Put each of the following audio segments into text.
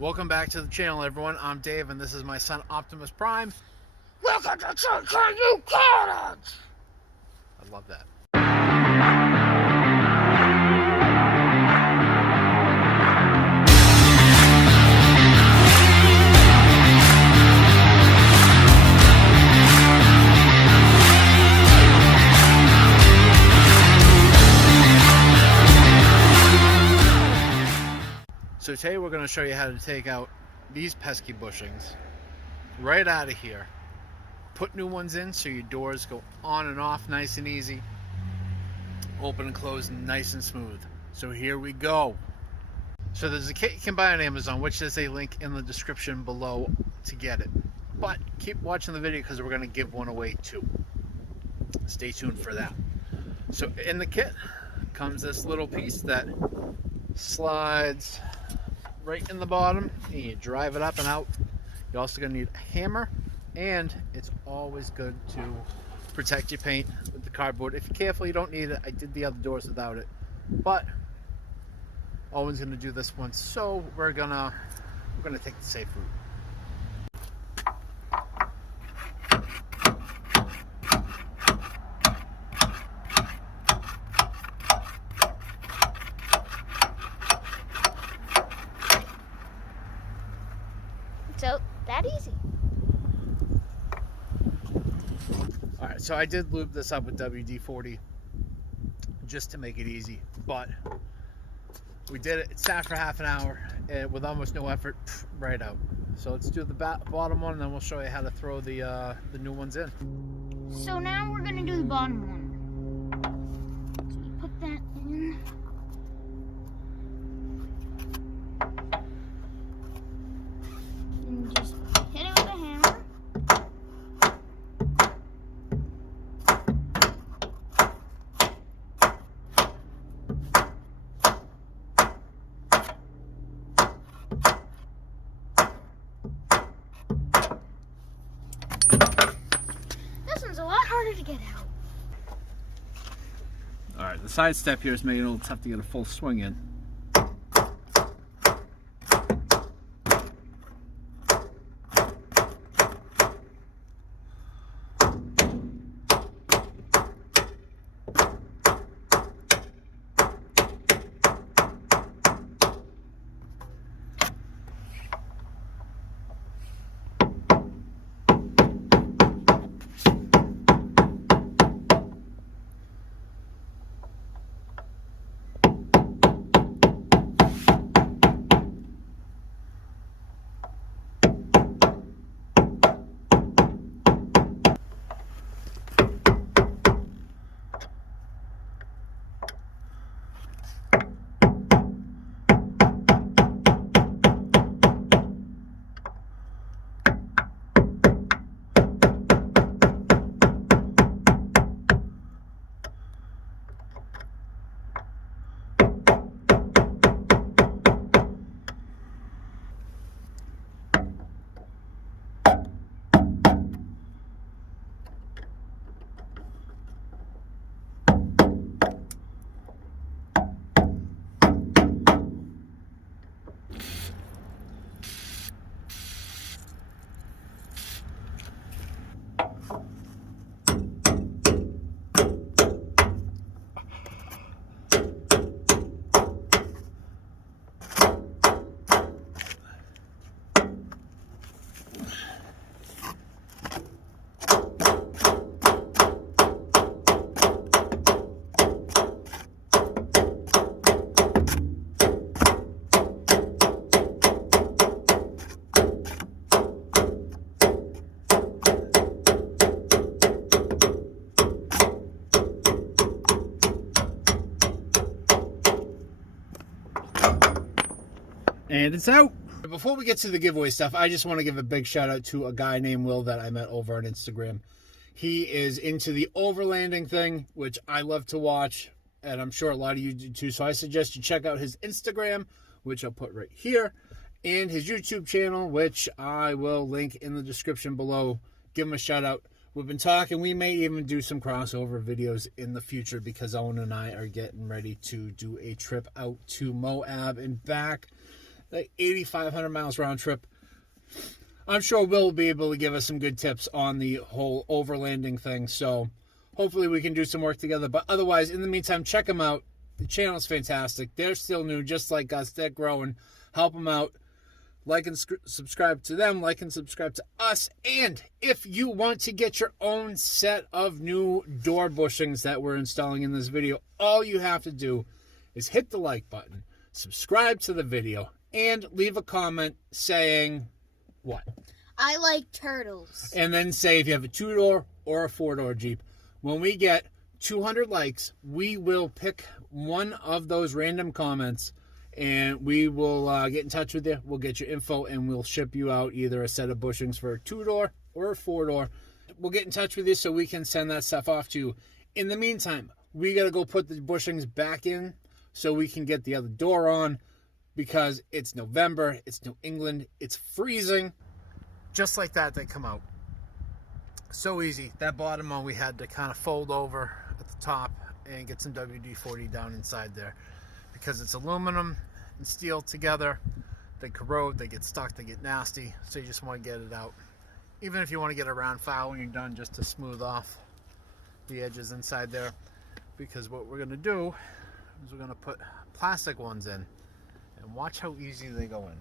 Welcome back to the channel, everyone. I'm Dave, and this is my son, Optimus Prime. Welcome to JKUCarnage! I love that. So today we're going to show you how to take out these pesky bushings right out of here. Put new ones in so your doors go on and off nice and easy. Open and close nice and smooth. So here we go. So there's a kit you can buy on Amazon, which is a link in the description below to get it. But keep watching the video because we're going to give one away too. Stay tuned for that. So in the kit comes this little piece that slides right in the bottom, and you drive it up and out. You're also going to need a hammer, and it's always good to protect your paint with the cardboard. If you're careful, you don't need it. I did the other doors without it, but Owen's going to do this one, so we're gonna take the safe route. So, that easy. Alright, so I did lube this up with WD-40 just to make it easy, but we did it. It sat for half an hour and with almost no effort, right out. So let's do the bottom one, and then we'll show you how to throw the new ones in. So now we're gonna do the bottom one. So you put that in. And just hit it with a hammer. This one's a lot harder to get out. Alright, the side step here is making it a little tough to get a full swing in. And it's out. Before we get to the giveaway stuff, I just want to give a big shout out to a guy named Will that I met over on Instagram. He is into the overlanding thing, which I love to watch, and I'm sure a lot of you do too. So I suggest you check out his Instagram, which I'll put right here, and his YouTube channel, which I will link in the description below. Give him a shout out. We've been talking. We may even do some crossover videos in the future because Owen and I are getting ready to do a trip out to Moab and back. like 8,500 miles round trip. I'm sure Will will be able to give us some good tips on the whole overlanding thing. So hopefully we can do some work together. But otherwise, in the meantime, check them out. The channel's fantastic. They're still new, just like us. They're growing. Help them out. Like and subscribe to them. Like and subscribe to us. And if you want to get your own set of new door bushings that we're installing in this video, all you have to do is hit the like button, subscribe to the video, and leave a comment saying what? I like turtles. And then say if you have a 2-door or a 4-door Jeep. When we get 200 likes, we will pick one of those random comments and we will get in touch with you. We'll get your info and we'll ship you out either a set of bushings for a 2-door or a 4-door. We'll get in touch with you so we can send that stuff off to you. In the meantime, we got to go put the bushings back in so we can get the other door on because it's November, it's New England, it's freezing. Just like that, they come out. So easy. That bottom one we had to kind of fold over at the top and get some WD-40 down inside there. Because it's aluminum and steel together, they corrode, they get stuck, they get nasty. So you just want to get it out. Even if you want to get a round file when you're done, just to smooth off the edges inside there. Because what we're going to do is we're going to put plastic ones in. And watch how easy they go in.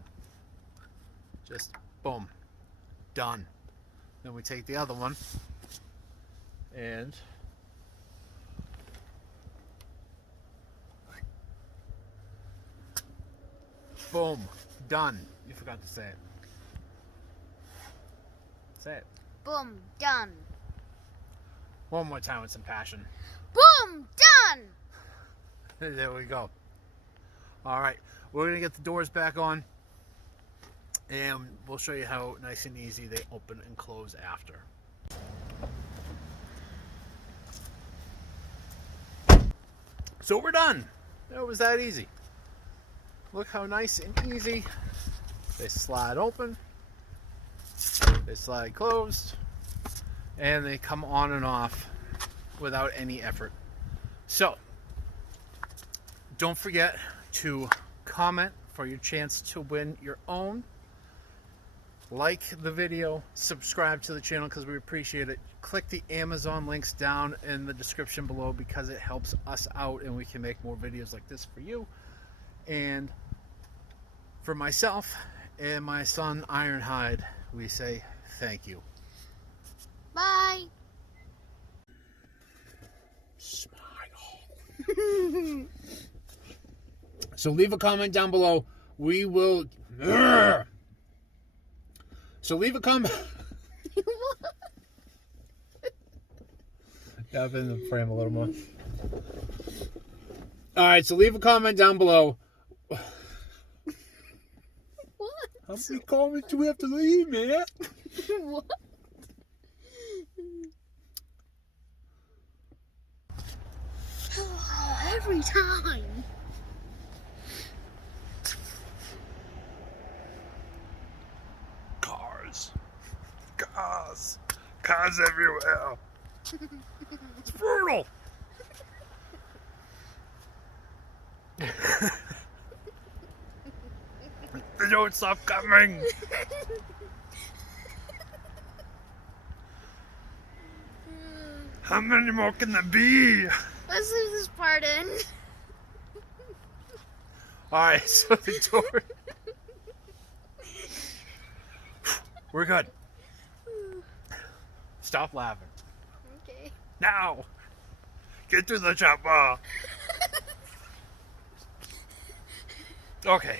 Just boom. Done. Then we take the other one and boom. Done. You forgot to say it. Say it. Boom, done. One more time with some passion. Boom, done. There we go. All right. We're going to get the doors back on. And we'll show you how nice and easy they open and close after. So we're done. It was that easy. Look how nice and easy. They slide open. They slide closed. And they come on and off without any effort. So, don't forget to comment for your chance to win your own. Like the video, subscribe to the channel because we appreciate it. Click the Amazon links down in the description below because it helps us out and we can make more videos like this for you. And for myself and my son Ironhide, we say thank you. Bye. Smile. So leave a comment down below. We will... So leave a comment. Up in the frame a little more. Alright, so leave a comment down below. What? How many comments do we have to leave, man? What? Every time. Cars everywhere. It's brutal. They don't stop coming. How many more can there be? Let's leave this part in. Alright, so the door. We're good. Stop laughing. Okay. Now! Get through the chopper! Okay.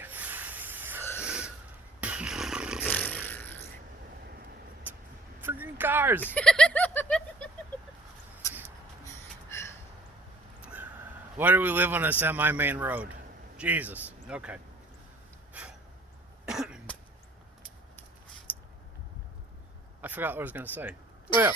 Freaking cars! Why do we live on a semi-main road? Jesus. Okay. I forgot what I was going to say. Oh yeah.